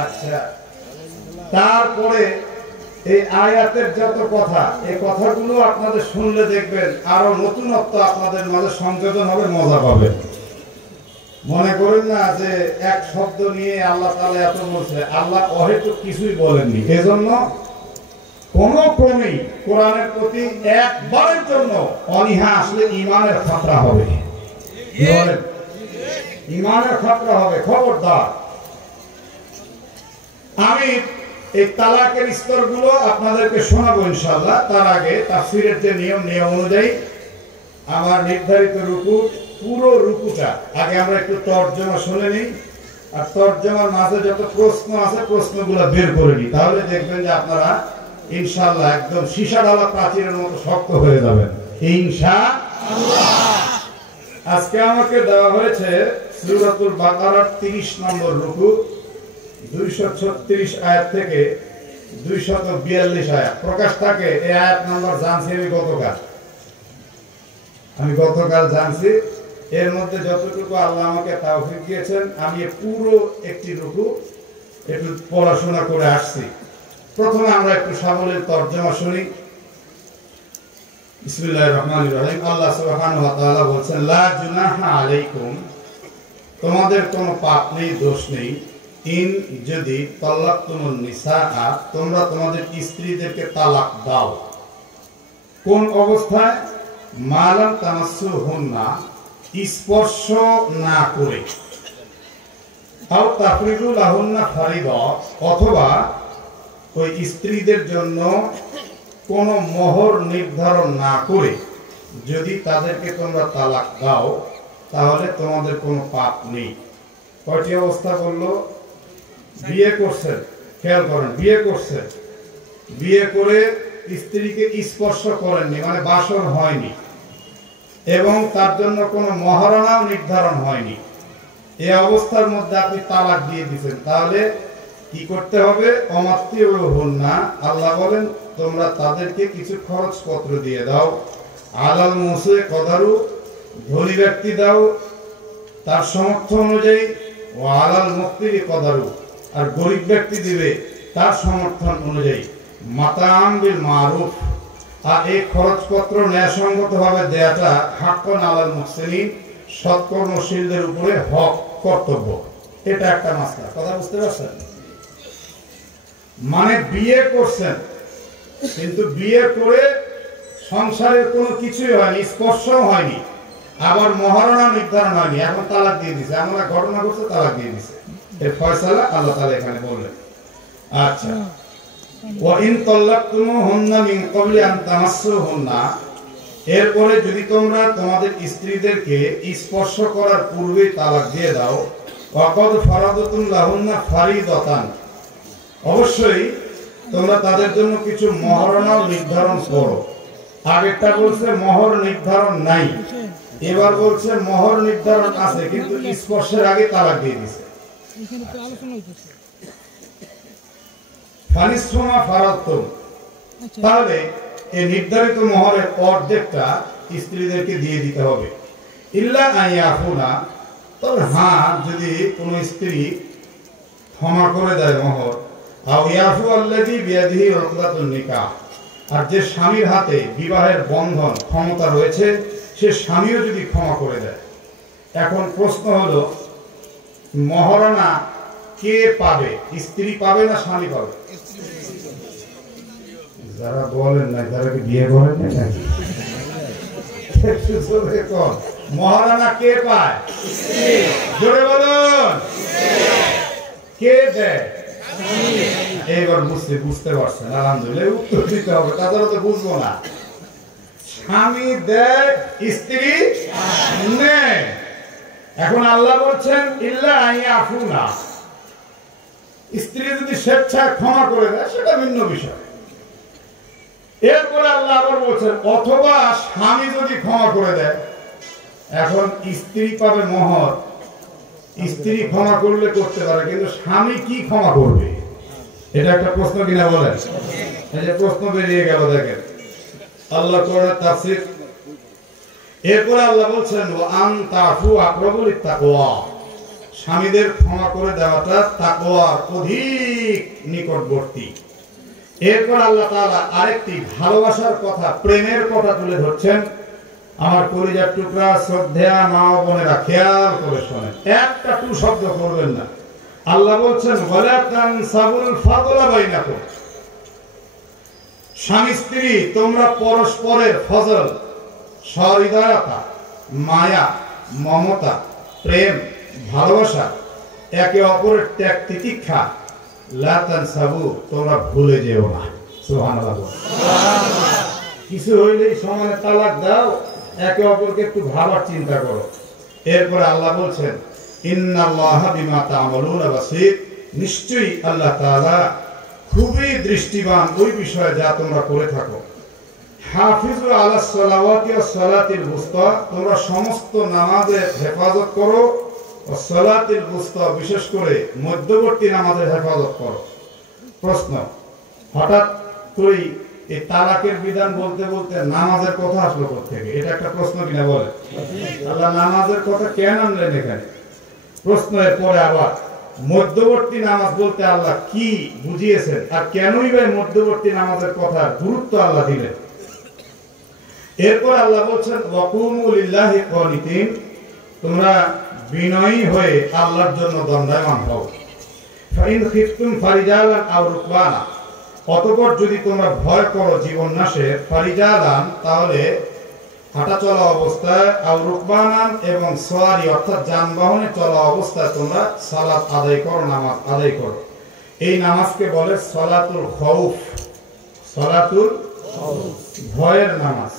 আচ্ছা, তারপরে এই আয়াতের যত কথা, এই কথাগুলো আপনাদের শুনলে দেখবেন আরো নতুনত্ব আপনাদের মাঝে সংযোজন হবে, মজা পাবেন। মনে করেন না যে এক শব্দ নিয়ে আল্লাহ তাআলা এত বলছে, আল্লাহ অহেতুক কিছুই বলেননি। এজন্য কোন ক্রমেই কোরআনের প্রতি একবারের জন্য অনীহা আসলে ঈমানের খাতরা হবে। ঈমানের খাতরা হবে, খবরদার। আমি এই তালাকের স্তরগুলো আপনাদেরকে শোনাবো ইনশাআল্লাহ। তার আগে তাফসীরের যে নিয়ম অনুযায়ী আমার নির্ধারিত রুকু, পুরো রুকুটা আগে আমরা একটু তর্জমা শুনে নিই, আর তর্জমার মাঝে যত প্রশ্ন আছে প্রশ্নগুলো বের করে নিই। তাহলে দেখবেন যে আপনারা ইনশাআল্লাহ একদম সীসা ঢালা প্রাচীরের মতো শক্ত হয়ে যাবেন ইনশাআল্লাহ। আজকে আমাকে দেওয়া হয়েছে সূরাতুল বাকারার 30 নম্বর রুকু, 236 আয়াত থেকে 242 আয়াত। প্রকাশ থাকে এই আয়াত নাম্বার জানছি আমি গতকাল জানছি। এর মধ্যে যতটুকু আল্লাহ আমাকে তাওফিক দিয়েছেন, আমি পুরো একটি রুকু একটু পড়াশোনা করে আসছি। প্রথমে আমরা একটু সাবলীল তর্জমা শুনি। বিসমিল্লাহির রহমানির রহিম। আল্লাহ সুবহানাহু ওয়া তাআলা বলেন, লা জুনাহা আলাইকুম, তোমাদের কোনো পাপ নেই, দোষ নেই। ইন, যদি তালাকতুমুন নিসাআ, তোমরা তোমাদের স্ত্রীদেরকে তালাক দাও। কোন অবস্থায়? মালাম তামাসসুহুন্না, স্পর্শ না করে। আও তাফরিদু লাহুন্না ফারিদা, অথবা ওই স্ত্রীদের জন্য কোনো মোহর নির্ধারণ না করে যদি তাদেরকে তোমরা তালাক দাও, তাহলে তোমাদের কোনো পাপ নেই। কয়টি অবস্থা বললো? বিয়ে করছেন, খেয়াল করেন, বিয়ে করছেন, বিয়ে করে স্ত্রীকে স্পর্শ করেননি, মানে বাসর হয়নি, এবং তার জন্য কোনো মহারণাও নির্ধারণ হয়নি। এই অবস্থার মধ্যে আপনি তালাক দিয়ে দিচ্ছেন, তাহলে কি করতে হবে? অমাত্তিউহুন্না, আল্লাহ বলেন তোমরা তাদেরকে কিছু খরচপত্র দিয়ে দাও। আলাল মুসি কদারু, ধনী ব্যক্তি দাও তার সামর্থ্য অনুযায়ী। ও আলাল মুক্তিরি কদারু, আর গরিব ব্যক্তি দিবে তার সমর্থন অনুযায়ী। মাতাআম বিল মারুফ, আর এই খরচপত্র ন্যায়সঙ্গতভাবে দেয়াটা হাক্কুন আলাল মুহসিনিন, সৎকর্মশীলদের উপরে হক, কর্তব্য। এটা একটা মাসলা, কথা বুঝতে পারছেন? মানে বিয়ে করছেন, কিন্তু বিয়ে করে সংসারের কোনো কিছুই হয়নি, স্পর্শও হয়নি, আবার মহারণা নির্ধারণ হয়নি, এখন তালাক দিয়ে দিছে, এমন এক ঘটনা ঘটছে, তালাক দিয়ে দিছে। এর ফয়সালা আল্লাহ তাআলা এখানে বললেন। আচ্ছা, ওয়া ইন তাল্লাকতুমুহুন্না মিন ক্বাবলি আন তামাসসুহুন্না, এরপরে যদি তোমরা তোমাদের স্ত্রীদেরকে স্পর্শ করার পূর্বে তালাক দিয়ে দাও। ওয়াকাদ ফারাদাতুম লাহুন্না ফারিদাতান, অবশ্যই তোমরা তাদের জন্য কিছু মহারণাও নির্ধারণ করো। আগেরটা বলছে মোহর নির্ধারণ নাই, এবার বলছে মোহর নির্ধারণ আছে, কিন্তু স্পর্শের আগে তালাক দিয়ে দিছে। ফানিসমা ফারাদতুম, তাহলে এই নির্ধারিত মোহরের অর্ধেকটা স্ত্রীদেরকে দিয়ে দিতে হবে। ইল্লা আইয়াফুনা, তবে হ্যাঁ, যদি কোন স্ত্রী ক্ষমা করে দেয় মোহর। আও ইয়াফু আল্লাযী বিয়াদিহি উকদাতুন নিকাহ, আর যে স্বামীর হাতে বিবাহের বন্ধন ক্ষমতা রয়েছে, সে স্বামীও যদি ক্ষমা করে দেয়। এখন প্রশ্ন হলো, মহারণা কে পাবে? স্ত্রী পাবে না স্বামী পাবে? যারা বলেন না, যারা কি বিয়ে করেন না, মহারণা কে পায়? জোরে বলুন, কে দেয়? এইবার বুঝতে পারছেন, আলহামদুলিল্লাহ। উত্তর দিতে হবে, তাছাড়া তো বুঝবো না। স্বামী দেয়, স্ত্রী নেয়। এখন আল্লাহ বলছেন ইল্লা আইয়াফুনা, স্ত্রী যদি স্বেচ্ছায় ক্ষমা করে দেয় সেটা ভিন্ন বিষয়। এরপরে আল্লাহ আবার বলছেন অথবা স্বামী যদি ক্ষমা করে দেয়। এখন স্ত্রী পাবে মোহর, স্ত্রী ক্ষমা করলে করতে পারে, কিন্তু স্বামী কি ক্ষমা করবে? এটা একটা প্রশ্ন কিনা বলেন? এই যে প্রশ্ন বেরিয়ে গেল, দেখেন আল্লাহ কোরআনের তাফসীর। এরপরে আল্লাহ বলছেন ওয়া আন তাফু আকরাবু লিত্তাকওয়া, স্বামীদের ক্ষমা করে দেওয়াটা তাকওয়ার অধিক নিকটবর্তী। এরপর আল্লাহ তাআলা আরেকটি ভালোবাসার কথা, প্রেমের কথা তুলে ধরছেন। আমার কলিজার টুকরা শ্রদ্ধেয়া মা ও বোনেরা খেয়াল করে শোনেন, একটা টু শব্দ করবেন না। আল্লাহ বলছেন ওয়ালা তানসাবুল ফাদলা বাইনাকুম, স্বামী স্ত্রী তোমরা পরস্পরের ফজল, সহৃদয়তা, মায়া, মমতা, প্রেম, ভালোবাসা, একে অপরের ত্যাগ তিতিক্ষা, লা তানসাবু, তোমরা ভুলে যেও না। সুবহানাল্লাহ। কিছু হইলেই সমানে তালাক দাও, একে অপরকে একটু ভাবার চিন্তা করো। এরপরে আল্লাহ বলছেন ইন্নাল্লাহা বিমা তা'মালুনা বাসীর, নিশ্চয়ই আল্লাহ তাআলা খুবই দৃষ্টিবান ওই বিষয়ে যা তোমরা করে থাকো। হাফিজু আলাস সালাওয়াতি ওয়াস সালাতিল বুসতা, তোমরা সমস্ত নামাজের হেফাজত করো। ওয়াস সালাতিল বুসতা, বিশেষ করে মধ্যবর্তী নামাজের হেফাজত করো। প্রশ্ন, হঠাৎ করেই এই তালাকের বিধান বলতে বলতে নামাজের কথা আসলো কোথা থেকে? এটা একটা প্রশ্ন কিনা বলে? আল্লাহ নামাজের কথা কেন আনলেন এখানে? প্রশ্নের পরে আবার মধ্যবর্তী নামাজ বলতে আল্লাহ কি বুঝিয়েছেন, আর কেনই বা মধ্যবর্তী নামাজের কথা গুরুত্ব আল্লাহ দিলেন? এরপর আল্লাহ বলছেন ওয়াকুমু লিল্লাহি কানিতিন, তোমরা বিনয়ী হয়ে আল্লাহর জন্য দণ্ডায়মান হও। ফাইন খিফতুম ফারিজালান আও রুকবানা, অতঃপর যদি তোমরা ভয় করো জীবন নাশে, ফারিজালান তাহলে হাঁটা চলা অবস্থায়, আও রুকবানান এবং সওয়ারি অর্থাৎ যানবাহনে চলা অবস্থায় তোমরা সালাত আদায় করো, নামাজ আদায় করো। এই নামাজকে বলে সালাতুল খাউফ। সালাতুল ভয়ের নামাজ।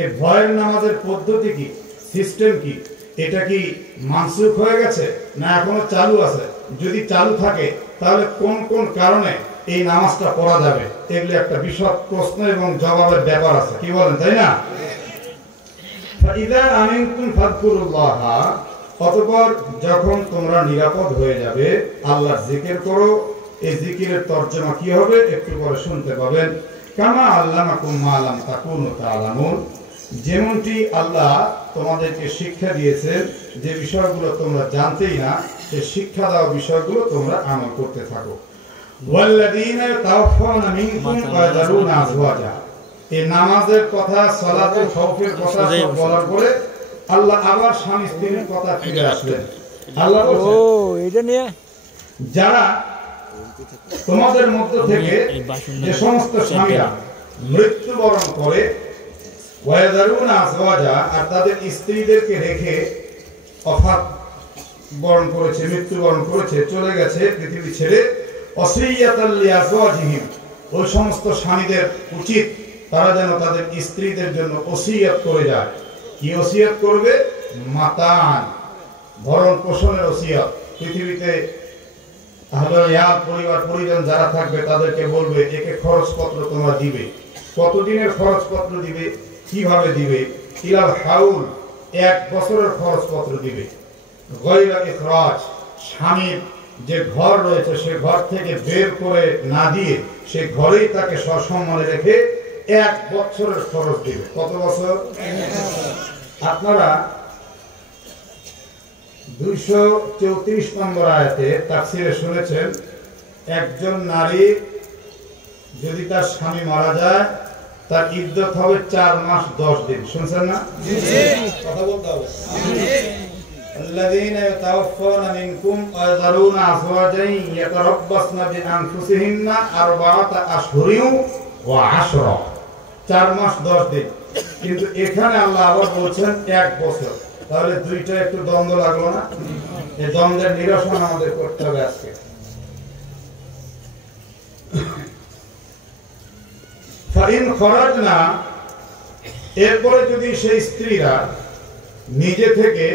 এই ভয়ের নামাজের পদ্ধতি কি, সিস্টেম কি? এটা কি মানসুখ হয়ে গেছে না এখনো চালু আছে? যদি চালু থাকে তাহলে কোন কোন কারণে এই নামাজটা পড়া যাবে, এগুলি একটা বিশদ প্রশ্ন এবং জবাবের ব্যাপার আছে, কি বলেন, তাই না? ফাইদা আমিনতুম ফাযকুরুল্লাহ, অতঃপর যখন তোমরা নিরাপদ হয়ে যাবে আল্লাহর জিকির করো। এই জিকিরের তরজমা কি হবে একটু পরে শুনতে পাবেন। কামা আল্লামাকুম মা লাম তাকুনু তা'লামুন, যেমনটি আল্লাহ তোমাদেরকে শিক্ষা দিয়েছেন যে বিষয়গুলো তোমরা জানতেই না, সেই শিক্ষা দেওয়া বিষয়গুলো তোমরা আমল করতে থাকো। ওয়াল্লাযীনা ইয়াতাওয়াফাউনা মিনকুম ওয়া ইয়াযারুনা আযওয়াজা, এই নামাজের কথা, সালাতুল খাউফের কথা সব বলার পরে আল্লাহ আবার স্বামী স্ত্রীর কথা ফিরে আসলেন। আল্লাহ বলেন ও এটা নিয়ে যারা তোমাদের মধ্য থেকে যে সমস্ত স্বামীরা মৃত্যুবরণ করে, ওয়ায়াদারুনা আযওয়াজা, আর তাদের স্ত্রীদেরকে রেখে ওফাত বরণ করেছে, মৃত্যুবরণ করেছে, চলে গেছে পৃথিবী ছেড়ে, ওসিয়াতাল লিআজওয়াজিহিম, ওই সমস্ত স্বামীদের উচিত তারা যেন তাদের স্ত্রীদের জন্য ওসিয়ত করে যায়। কি ওসিয়ত করবে? মাতান, ভরণ পোষণের ওসিয়ত। পৃথিবীতে তাহলে পরিবার পরিজন যারা থাকবে তাদেরকে বলবে একে খরচপত্র তোমরা দিবে। কতদিনের খরচপত্র দিবে, কিভাবে দিবে? ইলাল হাউল, 1 বছরের খরচপত্র দিবে। গায়রা ইখরাজ, স্বামীর যে ঘর রয়েছে সে ঘর থেকে বের করে না দিয়ে সে ঘরেই তাকে সসম্মানে রেখে 1 বছরের খরচ দিবে। কত বছর? আপনারা 234 নম্বর আয়াতে তাফসীরে শুনেছেন, একজন নারী যদি তার স্বামী মারা যায় তার ইদ্দত হবে 4 মাস 10 দিন। শুনছেন না? কথা বলতে হবে। الذين يتوفون منكم ويذرون أزواجا يتربصن بأنفسهن 4 أشهر وعشرا, 4 মাস 10 দিন। কিন্তু এখানে আল্লাহ আবার বলছেন 1 বছর। তাহলে দুইটা একটু দ্বন্দ্ব লাগলো না? এই দ্বন্দ্বের নিরসন আমাদের করতে হবে আজকে। ফাইন খরাজনা, এরপরে যদি সেই স্ত্রীরা নিজে থেকে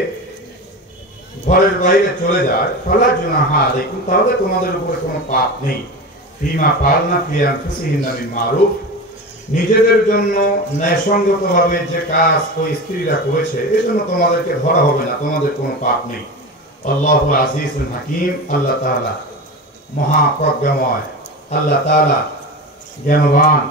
ঘরের বাইরে চলে যায়, ফালা জুনাহা আলাইকুম, তাহলে তোমাদের উপরে কোনো পাপ নেই। ফিমা ফালনা ফি আনফুসিহিন্না মিন মারুফ, নিজেদের জন্য ন্যায়সঙ্গতভাবে যে কাজ ওই স্ত্রীরা করেছে এজন্য তোমাদেরকে ধরা হবে না, তোমাদের কোনো পাপ নেই। আল্লাহু আজিজুল হাকিম, আল্লাহ তাআলা মহাপ্রজ্ঞাময়, আল্লাহ তাআলা জ্ঞানবান।